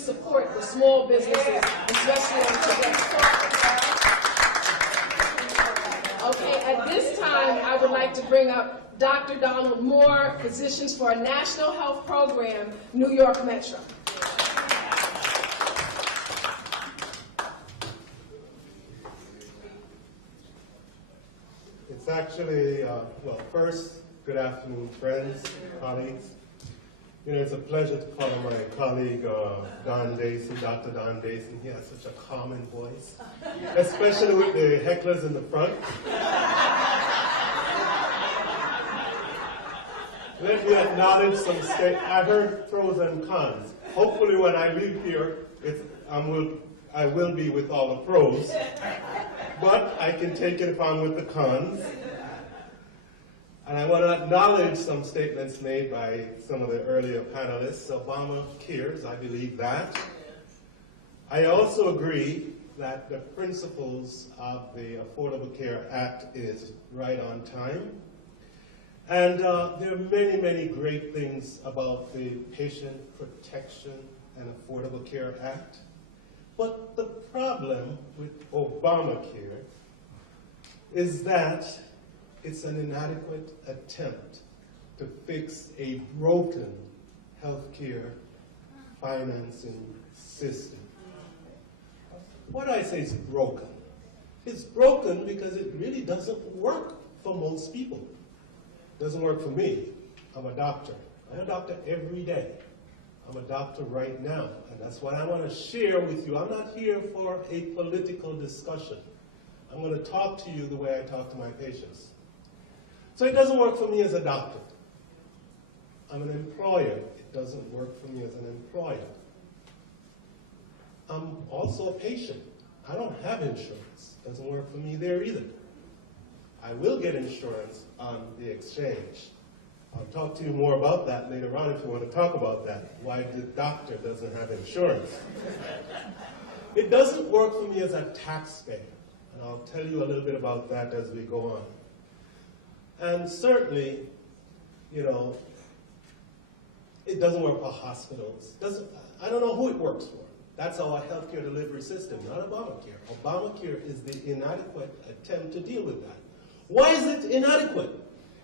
please support the small businesses, especially on today's topic. Okay, at this time, I would like to bring up Dr. Donald Moore, Physicians for a National Health Program, New York Metro. It's actually, well, first, good afternoon, friends, colleagues. You know, it's a pleasure to follow my colleague, Don Dayson, Dr. Don Dayson. He has such a calming voice, especially with the hecklers in the front. Let me acknowledge some I heard pros and cons. Hopefully when I leave here, I will be with all the pros, but I can take it if I'm with the cons. And I want to acknowledge some statements made by some of the earlier panelists. Obamacare, I believe that. I also agree that the principles of the Affordable Care Act is right on time. And there are many, many great things about the Patient Protection and Affordable Care Act. But the problem with Obamacare is that it's an inadequate attempt to fix a broken healthcare financing system. What do I say is broken? It's broken because it really doesn't work for most people. It doesn't work for me. I'm a doctor. I'm a doctor every day. I'm a doctor right now, and that's what I want to share with you. I'm not here for a political discussion. I'm going to talk to you the way I talk to my patients. So it doesn't work for me as a doctor. I'm an employer. It doesn't work for me as an employer. I'm also a patient. I don't have insurance. It doesn't work for me there either. I will get insurance on the exchange. I'll talk to you more about that later on if you want to talk about that, why the doctor doesn't have insurance. It doesn't work for me as a taxpayer, and I'll tell you a little bit about that as we go on. And certainly, you know, it doesn't work for hospitals. I don't know who it works for. That's our healthcare delivery system, not Obamacare. Obamacare is the inadequate attempt to deal with that. Why is it inadequate?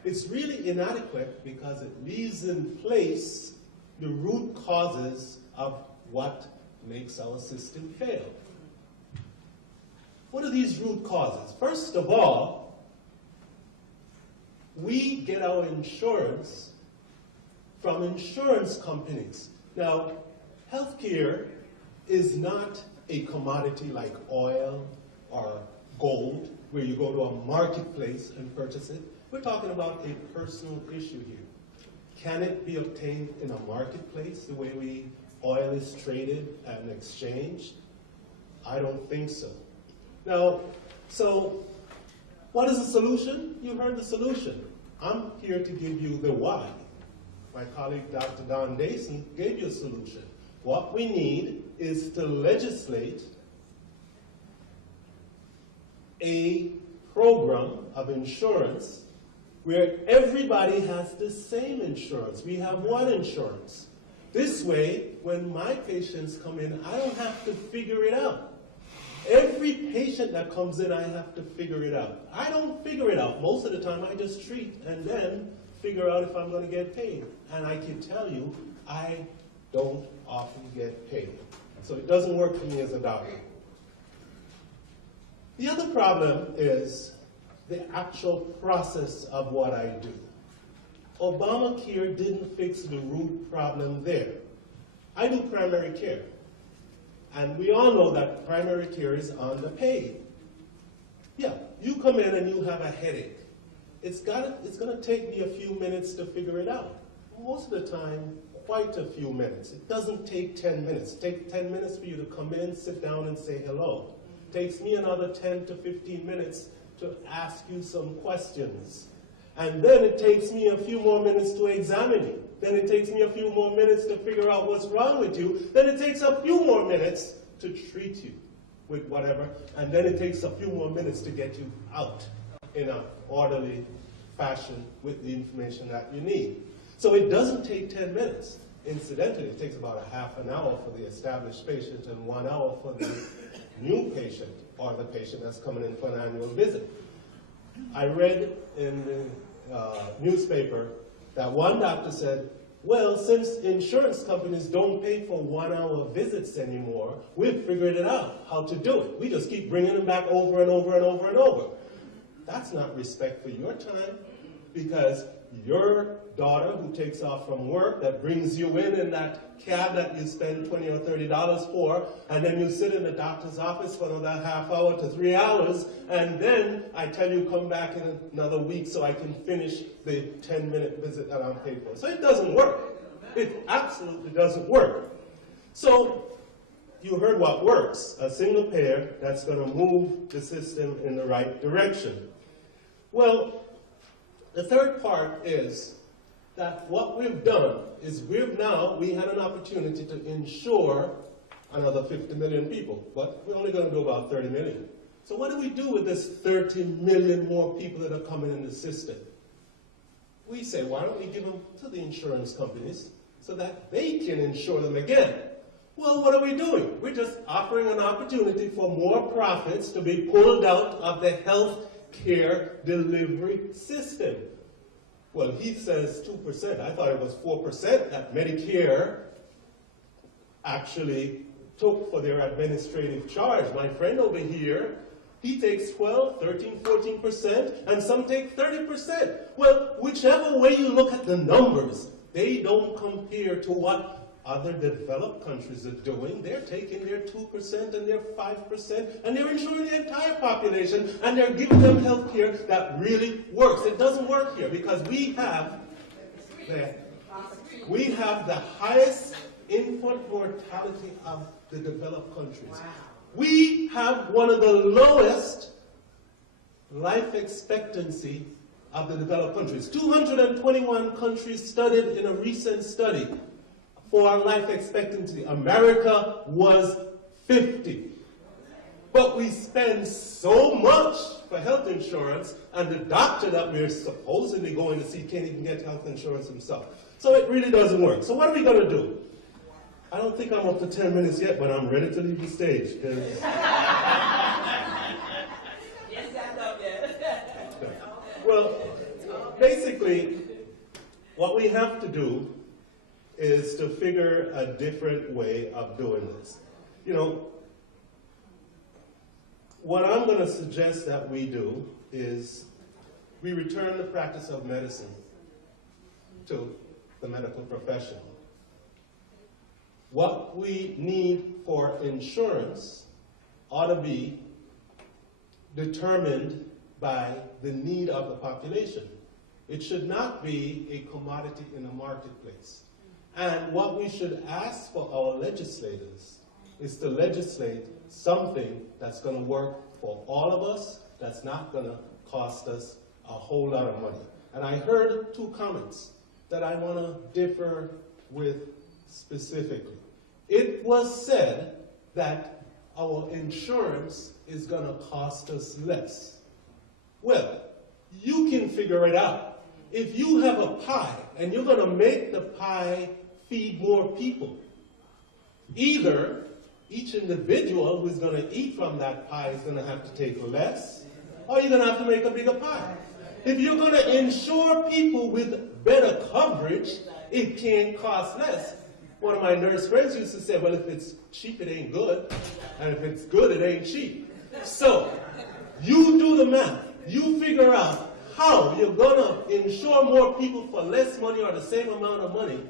It's really inadequate because it leaves in place the root causes of what makes our system fail. What are these root causes? First of all, we get our insurance from insurance companies. Now, healthcare is not a commodity like oil or gold, where you go to a marketplace and purchase it. We're talking about a personal issue here. Can it be obtained in a marketplace the way oil is traded and exchanged? I don't think so. Now, so what is the solution? You heard the solution. I'm here to give you the why. My colleague Dr. Don Dayson gave you a solution. What we need is to legislate a program of insurance where everybody has the same insurance. We have one insurance. This way, when my patients come in, I don't have to figure it out. Every patient that comes in, I have to figure it out. I don't figure it out. Most of the time, I just treat and then figure out if I'm going to get paid. And I can tell you, I don't often get paid. So it doesn't work for me as a doctor. The other problem is the actual process of what I do. Obamacare didn't fix the root problem there. I do primary care. And we all know that primary care is underpaid. Yeah, you come in and you have a headache. It's going to take me a few minutes to figure it out. Most of the time, quite a few minutes. It doesn't take 10 minutes. It takes 10 minutes for you to come in, sit down, and say hello. It takes me another 10 to 15 minutes to ask you some questions. And then it takes me a few more minutes to examine you. Then it takes me a few more minutes to figure out what's wrong with you. Then it takes a few more minutes to treat you with whatever. And then it takes a few more minutes to get you out in an orderly fashion with the information that you need. So it doesn't take 10 minutes. Incidentally, it takes about a half an hour for the established patient and 1 hour for the new patient or the patient that's coming in for an annual visit. I read in the newspaper that one doctor said, well, since insurance companies don't pay for 1 hour visits anymore, we've figured it out how to do it. We just keep bringing them back over and over and over and over. That's not respect for your time, because your daughter who takes off from work, that brings you in that cab that you spend $20 or $30 for, and then you sit in the doctor's office for another half hour to 3 hours, and then I tell you come back in another week so I can finish the 10-minute visit that I'm paid for. So it doesn't work. It absolutely doesn't work. So you heard what works, a single payer that's going to move the system in the right direction. Well, the third part is that what we've done is we had an opportunity to insure another 50 million people, but we're only going to do about 30 million. So what do we do with this 30 million more people that are coming in the system? We say, why don't we give them to the insurance companies so that they can insure them again? Well, what are we doing? We're just offering an opportunity for more profits to be pulled out of the health care delivery system. Well, he says 2%. I thought it was 4% that Medicare actually took for their administrative charge. My friend over here, he takes 12, 13, 14%, and some take 30%. Well, whichever way you look at the numbers, they don't compare to what other developed countries are doing. They're taking their 2% and their 5%, and they're insuring the entire population, and they're giving them health care that really works. It doesn't work here because we have the highest infant mortality of the developed countries. Wow. We have one of the lowest life expectancy of the developed countries. 221 countries studied in a recent study for our life expectancy. America was 50. But we spend so much for health insurance, and the doctor that we're supposedly going to see can't even get health insurance himself. So it really doesn't work. So what are we going to do? I don't think I'm up to 10 minutes yet, but I'm ready to leave the stage. Well, basically, what we have to do is to figure a different way of doing this. You know, what I'm going to suggest that we do is we return the practice of medicine to the medical profession. What we need for insurance ought to be determined by the need of the population. It should not be a commodity in the marketplace. And what we should ask for our legislators is to legislate something that's going to work for all of us, that's not going to cost us a whole lot of money. And I heard two comments that I want to differ with specifically. It was said that our insurance is going to cost us less. Well, you can figure it out. If you have a pie and you're going to make the pie feed more people, either each individual who's going to eat from that pie is going to have to take less, or you're going to have to make a bigger pie. If you're going to insure people with better coverage, it can't cost less. One of my nurse friends used to say, well, if it's cheap, it ain't good, and if it's good, it ain't cheap. So, you do the math. You figure out how you're going to insure more people for less money or the same amount of money.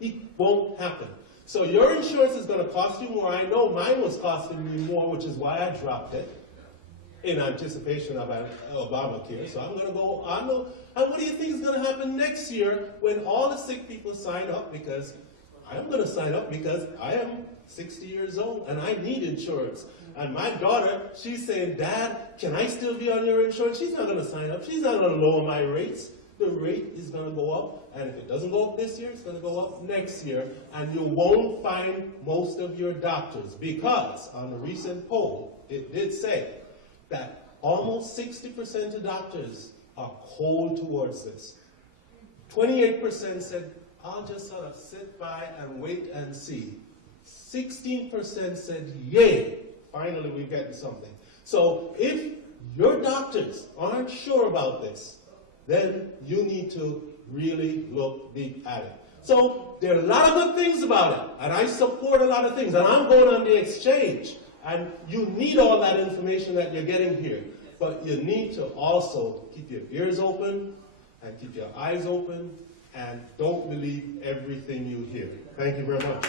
It won't happen. So your insurance is going to cost you more. I know mine was costing me more, which is why I dropped it in anticipation of Obamacare. So I'm going to go on. And what do you think is going to happen next year when all the sick people sign up? Because I'm going to sign up because I am 60 years old and I need insurance. And my daughter, she's saying, Dad, can I still be on your insurance? She's not going to sign up. She's not going to lower my rates. The rate is going to go up, and if it doesn't go up this year, it's going to go up next year, and you won't find most of your doctors, because on the recent poll, it did say that almost 60% of doctors are cold towards this. 28% said, I'll just sort of sit by and wait and see. 16% said, yay, finally we're getting something. So if your doctors aren't sure about this, then you need to really look deep at it. So there are a lot of good things about it, and I support a lot of things, and I'm going on the exchange, and you need all that information that you're getting here. But you need to also keep your ears open and keep your eyes open, and don't believe everything you hear. Thank you very much.